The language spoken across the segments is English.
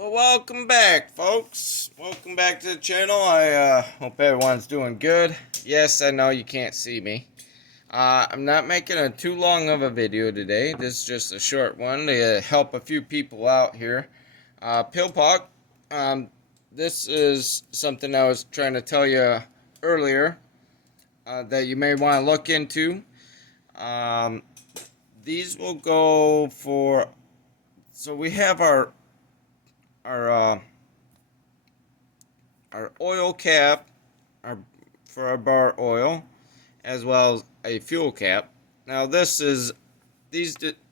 Well, welcome back, folks. Welcome back to the channel. I hope everyone's doing good. Yes, I know you can't see me. I'm not making a too long of a video today. This is just a short one to help a few people out here. Pillpock, this is something I was trying to tell you earlier that you may want to look into. Um, these will go for... So we have our uh, our oil cap our, for our bar oil, as well as a fuel cap. Now these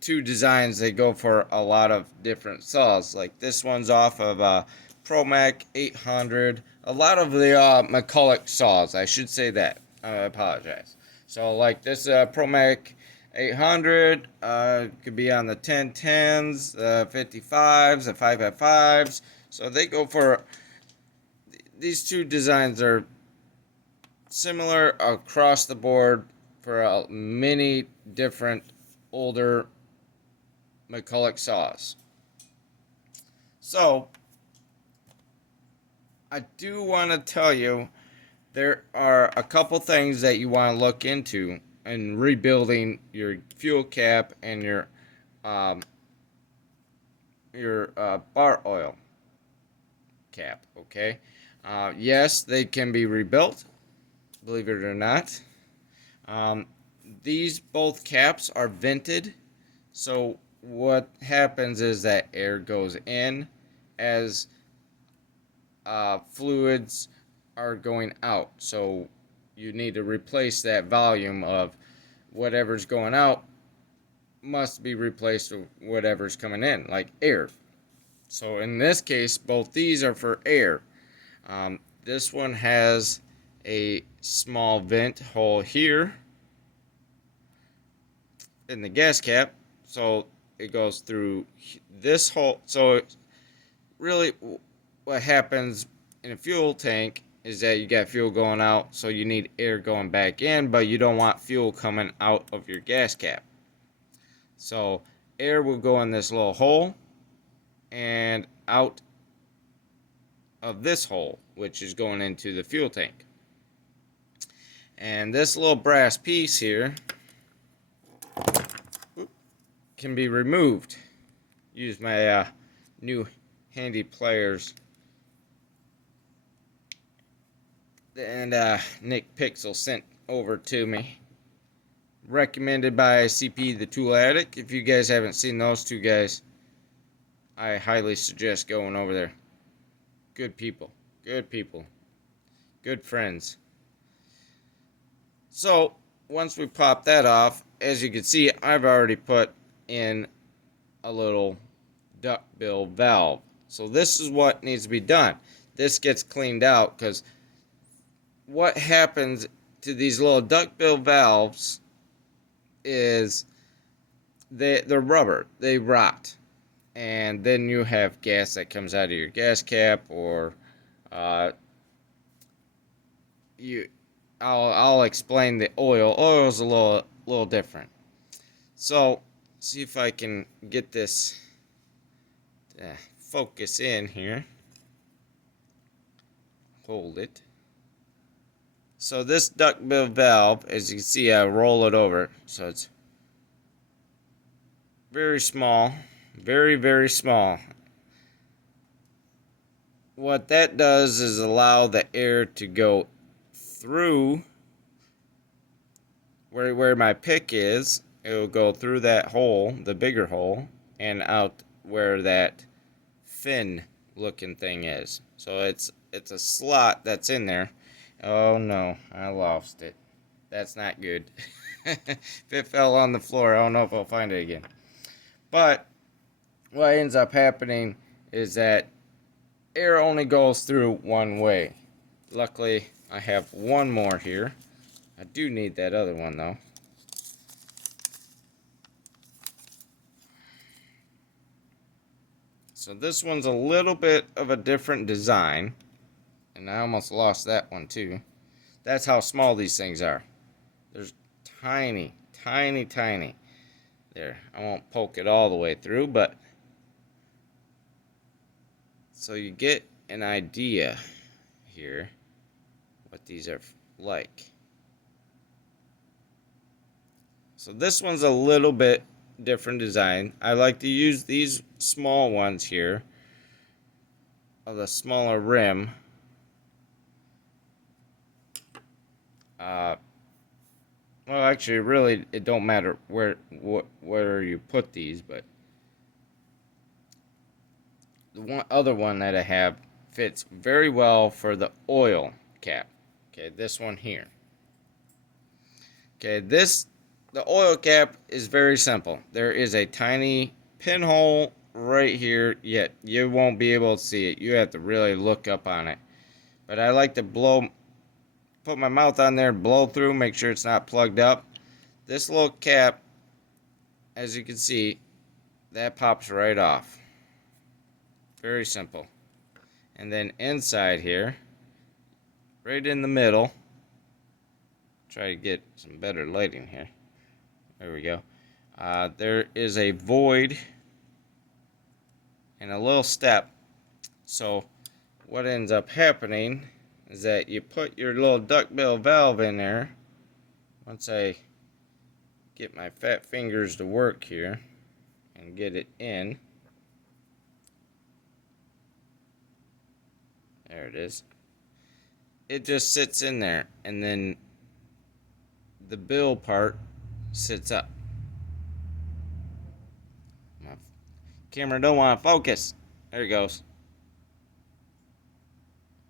two designs, they go for a lot of different saws. Like this one's off of ProMac 800. A lot of the McCulloch saws, I should say that. I apologize. So like this ProMac 800 could be on the 1010s, the 55s, the 5x5s. So they go for... These two designs are similar across the board for many different older McCulloch saws. So, I do want to tell you there are a couple things that you want to look into in rebuilding your fuel cap and your bar oil cap, okay? Yes, they can be rebuilt, believe it or not. These both caps are vented, so what happens is that air goes in as fluids are going out. So you need to replace that volume of whatever's going out must be replaced with whatever's coming in, like air. So in this case, both these are for air. This one has a small vent hole here in the gas cap, so it goes through this hole. So really what happens in a fuel tank is that you got fuel going out, so you need air going back in, but you don't want fuel coming out of your gas cap. So air will go in this little hole and out of this hole, which is going into the fuel tank. And this little brass piece here can be removed. Use my new handy pliers, and Nick Pixel sent over to me, recommended by CP the Tool Addict. If you guys haven't seen those two guys, I highly suggest going over there. Good people, good friends. So once we pop that off, as you can see, I've already put in a little duckbill valve. So this is what needs to be done. This gets cleaned out, because what happens to these little duckbill valves is they're rubber. They rot. And then you have gas that comes out of your gas cap, or I'll explain the oil. Oil's a little different. So, see if I can get this to focus in here. Hold it. So this duckbill valve, as you can see, I roll it over, so it's very small, very small. What that does is allow the air to go through where my pick is. It will go through that hole, the bigger hole, and out where that fin looking thing is. So it's a slot that's in there. Oh no, I lost it. That's not good. If it fell on the floor, I don't know if I'll find it again. But what ends up happening is that air only goes through one way. Luckily, I have one more here. I do need that other one though. So this one's a little bit of a different design. And I almost lost that one too. That's how small these things are. They're tiny. There, I won't poke it all the way through, but so you get an idea here what these are like. So this one's a little bit different design. I like to use these small ones here of the smaller rim. Well, actually, really, it don't matter where you put these, but the other one that I have fits very well for the oil cap. Okay, this one here. Okay, the oil cap is very simple. There is a tiny pinhole right here, yet you won't be able to see it. You have to really look up on it. But I like to put my mouth on there, blow through, make sure it's not plugged up. This little cap, as you can see, that pops right off. Very simple. And then inside here, right in the middle, try to get some better lighting here. There we go. There is a void and a little step. So what ends up happening is that you put your little duckbill valve in there. Once I get my fat fingers to work here and get it in. There it is. It just sits in there, and then the bill part sits up. My camera don't want to focus. There it goes.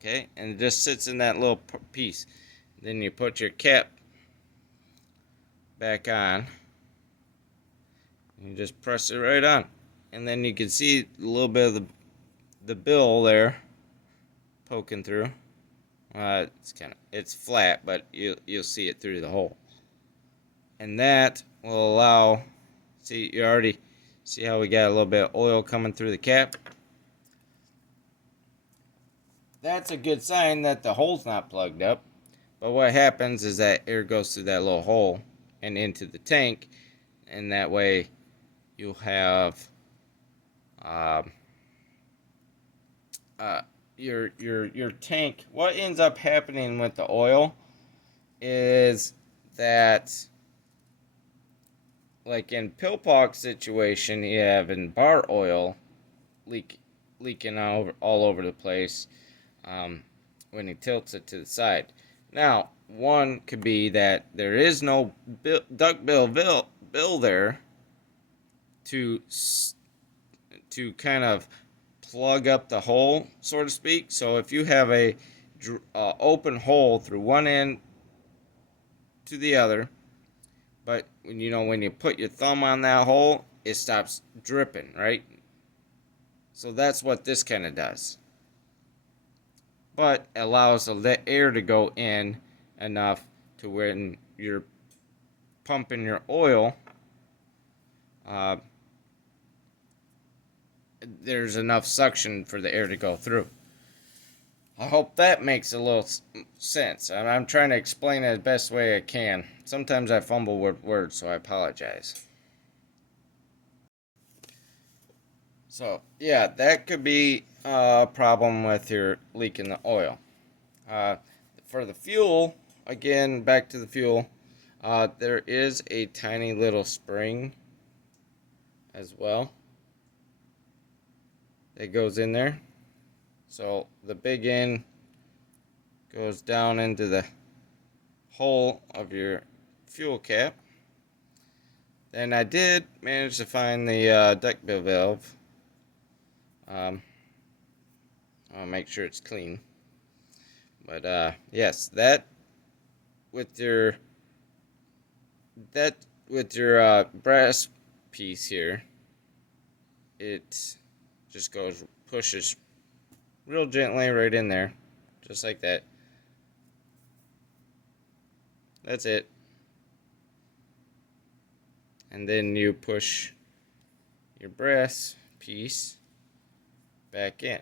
Okay, and it just sits in that little piece. Then you put your cap back on. You just press it right on, and then you can see a little bit of the bill there poking through. It's flat, but you'll see it through the hole, and that will allow. See, you already see how we got a little bit of oil coming through the cap. That's a good sign that the hole's not plugged up. But what happens is that air goes through that little hole and into the tank, and that way you'll have your tank. What ends up happening with the oil is that, like in Pillpox situation, you have in bar oil leaking all over the place when he tilts it to the side. Now, one could be that there is no duckbill bill there to kind of plug up the hole, so to speak. So if you have a open hole through one end to the other, but when you put your thumb on that hole, it stops dripping, right? So that's what this kind of does. But allows the air to go in enough to when you're pumping your oil, there's enough suction for the air to go through. I hope that makes a little sense. I'm trying to explain it the best way I can. Sometimes I fumble with words, so I apologize. So, yeah, that could be a problem with your leaking the oil. For the fuel, again, back to the fuel, there is a tiny little spring as well that goes in there. So the big end goes down into the hole of your fuel cap. Then I did manage to find the duckbill valve. I'll make sure it's clean. But yes, that with your brass piece here, it just pushes real gently right in there, just like that. That's it. And then you push your brass piece back in,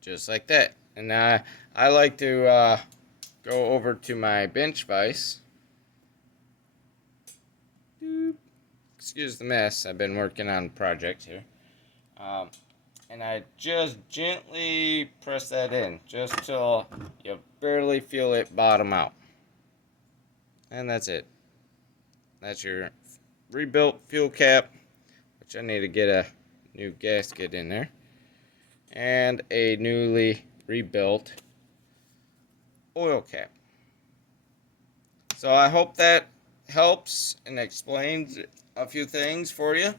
just like that. And I like to go over to my bench vise. Excuse the mess. I've been working on a project here. and I just gently press that in, just till you barely feel it bottom out. And that's it. That's your rebuilt fuel cap, which I need to get a new gasket in there, and a newly rebuilt oil cap. So I hope that helps and explains a few things for you.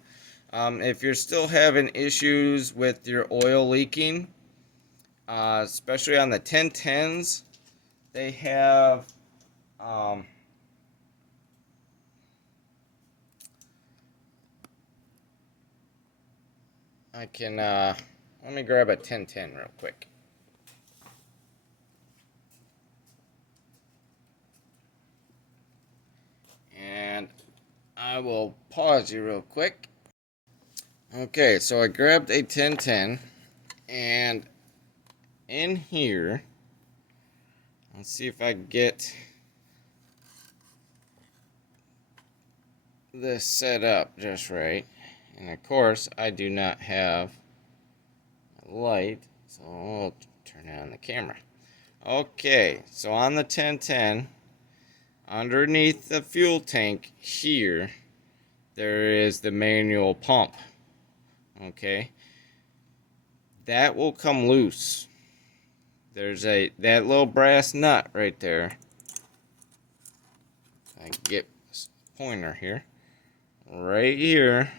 If you're still having issues with your oil leaking, especially on the 1010s, they have I can let me grab a 1010 real quick. And I will pause you real quick. Okay, so I grabbed a 1010, and in here, let's see if I can get this set up just right. And of course, I do not have a light, so I'll turn it on the camera. Okay, so on the 1010, underneath the fuel tank here, there is the manual pump. Okay, that will come loose. There's that little brass nut right there. I can get this pointer here. Right here.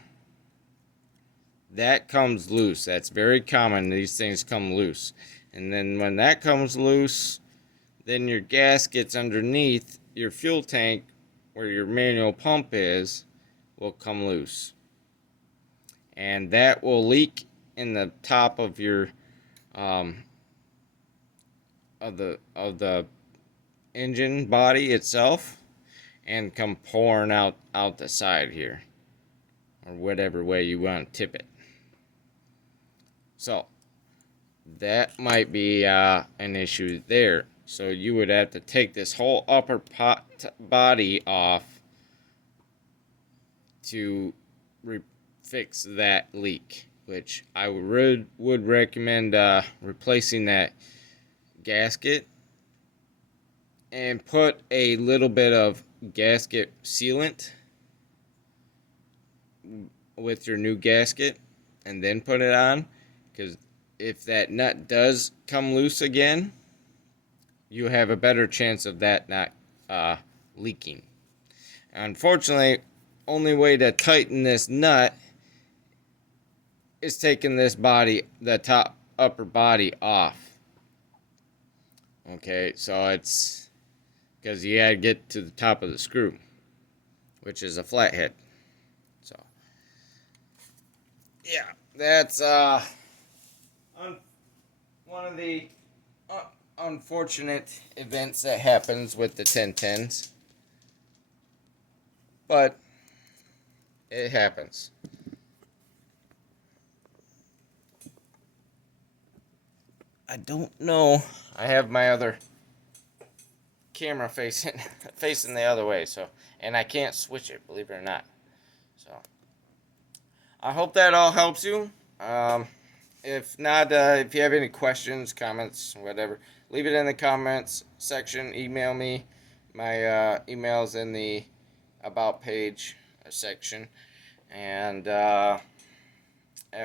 That comes loose. That's very common. These things come loose. And then when that comes loose, then your gaskets underneath your fuel tank, where your manual pump is, will come loose. And that will leak in the top of your of the engine body itself, and come pouring out the side here, or whatever way you want to tip it. So that might be an issue there. So you would have to take this whole upper body off to fix that leak, which I would recommend replacing that gasket, and put a little bit of gasket sealant with your new gasket, and then put it on, because if that nut does come loose again, you have a better chance of that not leaking. Unfortunately, only way to tighten this nut is taking this body, the upper body, off. Okay, so it's because you gotta get to the top of the screw, which is a flathead. So yeah, that's one of the unfortunate events that happens with the 1010s, but it happens. I don't know. I have my other camera facing the other way, so, and I can't switch it, believe it or not. So I hope that all helps you. If not, if you have any questions, comments, whatever, leave it in the comments section. Email me. My email's in the about page section, and I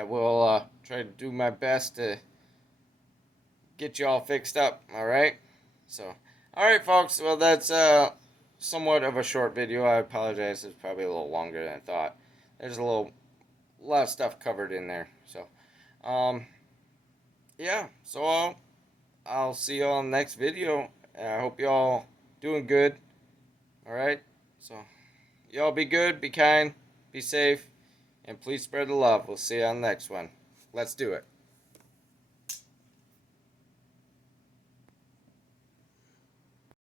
will try to do my best to get you all fixed up. All right. So, all right, folks. Well, that's somewhat of a short video. I apologize. It's probably a little longer than I thought. There's a lot of stuff covered in there. So, yeah. So I'll see y'all in the next video. I hope y'all doing good. All right. So, y'all be good, be kind, be safe, and please spread the love. We'll see you on the next one. Let's do it.